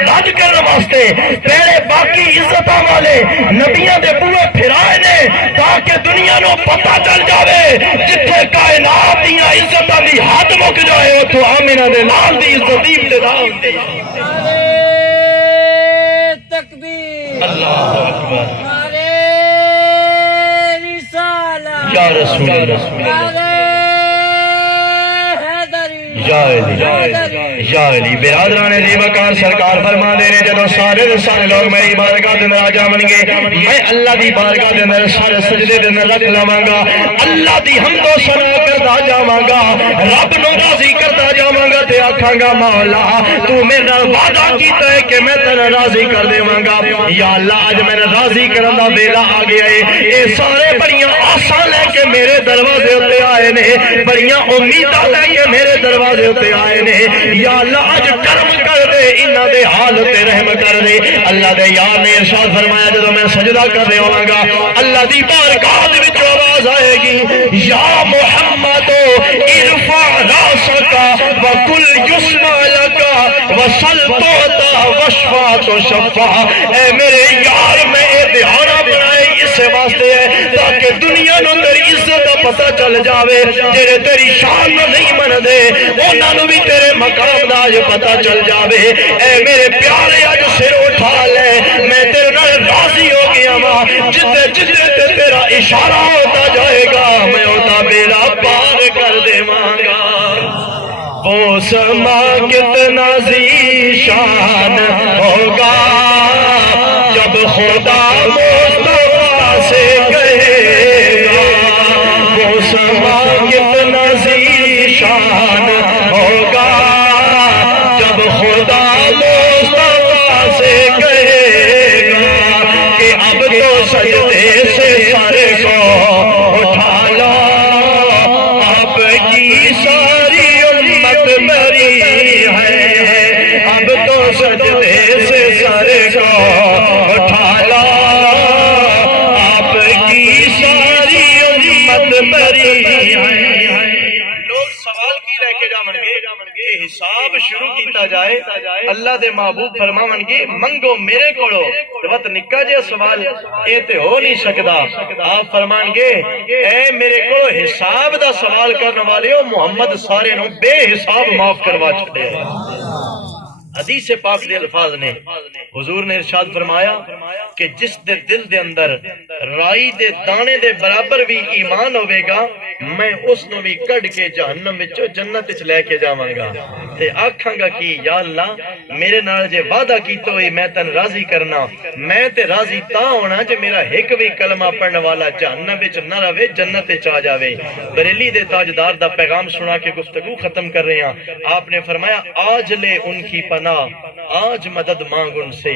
رد کرنے واسطے پہلے باقی عزتاں والے نبیاں دے بوئے پھرائے نے تاکہ دنیا نو پتہ چل جاوے جتھے کائنات دیاں عزتاں دی حد مک جائے اتھوں آمنہ دے لال دی عزت دی ابتداء تکبیر اللہ اکبر نعرہ رسالہ یا رسول اللہ نعرہ حیدری یا علی برادران دی وقار سرکار فرما دے رہے جدو سارے لوگ میری بارگاہ دے اندر آ جاون گے میں اللہ دی بارگاہ دے اندر سارے سجدے دے اندر رکھ لواں گا اللہ دی حمد و ثنا کردا جاواں گا رب نو راضی کردا جاواں گا تے آکھاں گا مولا تو میرے نال وعدہ کیتا ہے کہ میں تینوں راضی کر دیواں گا یا اللہ اج میں راضی کرن دا ویلا آ گیا ہے اے سارے بڑیاں آساں لے کے میرے دروازے اتے آئے نے بڑیاں امیداں لے کے میرے دروازے اتے آئے نے یا اللہ اج کرم کر دے انہاں دے حال تے رحم کر دے اللہ دے یار نے ارشاد فرمایا جدوں میں سجدہ کر رہا ہوں گا اللہ دی بارگاہ دے وچ آواز آئے گی یا محمد ارفع راسک وقل یسمع لک وصل توتا وشفا تو شفا اے میرے یار میں اے دہاڑا بنائے اس واسطے ہے تاکہ دنیا نو تیری عزت دا پتہ چل جاوے جڑے تیری شان نو نہیں من دے انہاں نو بھی تیرے مقام دا اج پتہ چل جاوے اے میرے پیارے اج سر اٹھا لے میں تیرے نال راضی ہو گیا وا جتے جتے تے تیرا اشارہ ہوتا جائے گا میں ہوتا بیڑا پار کر دیواں گا وہ سما کتنا ذیشان ہوگا جب خدا مصطفیٰ سے کہے گا وہ سما کتنا ذیشان ہوگا جب خدا مصطفیٰ سے کہے گا کہ اب تو سجدے سے سر کو اٹھا لو آپ کی ساری امت بری ہے اب تو سجدے سے سر کو اٹھا لو آپ کی ساری امت بری ہے لوگ سوال کی لے کے جاون گے کہ حساب شروع کیتا جائے اللہ دے محبوب فرماون گے منگو میرے کولو وقت نکا جے سوال اے تے ہو نہیں سکدا آپ فرمان گے اے میرے کو حساب دا سوال کرنے والے ہو محمد سارے نو بے حساب معاف کروا چھڈے حدیث پاک دے الفاظ نے حضور نے ارشاد فرمایا کہ جس دے دل دے اندر رائی دے دانے دے برابر بھی ایمان ہوئے گا میں اس نو بھی کڈ کے جہنم وچوں جنت وچ لے کے جاواں گا تے آکھاں گا کہ یا اللہ میرے نال جے وعدہ کیتا ہوئی میں تن راضی کرنا میں تے راضی تا ہونا جے میرا ایک بھی کلمہ پڑھنے والا جہنم وچ نہ رہے جنت وچ آ جاوے بریلی دے تاجدار دا پیغام سنا کے گفتگو ختم کر رہے ہیں آپ نے فرمایا آج لے ان کی پناہ آج مدد مانگ ان سے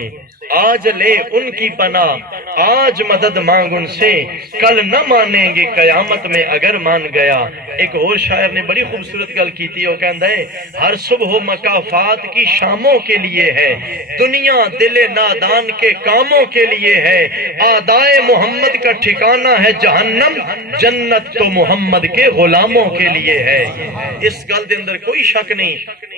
آج لے ان کی پناہ آج مدد مانگ ان سے کل نہ مانیں گے قیامت میں اگر مان گیا ایک اور شاعر نے بڑی خوبصورت گل کی تھی وہ کہندا ہے ہر صبح مکافات کی شاموں کے لیے ہے دنیا دل نادان کے کاموں کے لیے ہے آدائے محمد کا ٹھکانہ ہے جہنم جنت تو محمد کے غلاموں کے لیے ہے اس گل دے اندر کوئی شک نہیں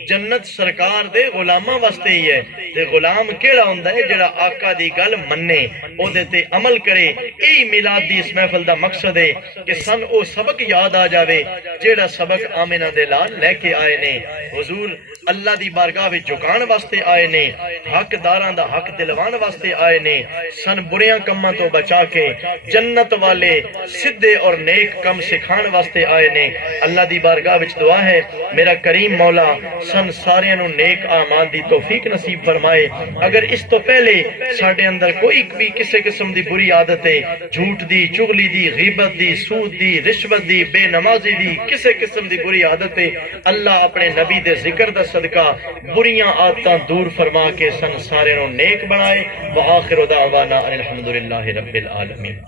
جنت سرکار دے غلاماں واسطے ہی ہے تے غلام کیڑا ہوندا ہے جڑا آقا دی گل منے او دے تے عمل کرے یہی میلاد دی اس محفل دا مقصد ہے کہ سن او سبق یاد آ جاوے جیڑا سبق آمنہ دے لال لے کے آئے نے حضور اللہ دی بارگاہ وچ جھکان واسطے آئے نے حق داراں دا حق دلوان واسطے آئے نے سن بریاں کماں تو بچا کے جنت والے سدھے اور نیک کم سکھان واسطے آئے نے اللہ دی بارگاہ وچ دعا ہے میرا کریم مولا سن سارے نو نیک اعمال دی توفیق نصیب فرمائے اگر اس تو پہلے ساڈے اندر کوئی بھی کسی قسم دی بری عادت ہے جھوٹ دی چغلی دی غیبت دی سود دی رشوت دی بے نمازی دی کسی قسم دی بری عادت ہے اللہ اپنے نبی دے ذکر دا صدقہ بریاں عادتاں دور فرما کے سن سارے نو نیک بنائے وآخر دعوانا الحمدللہ رب العالمین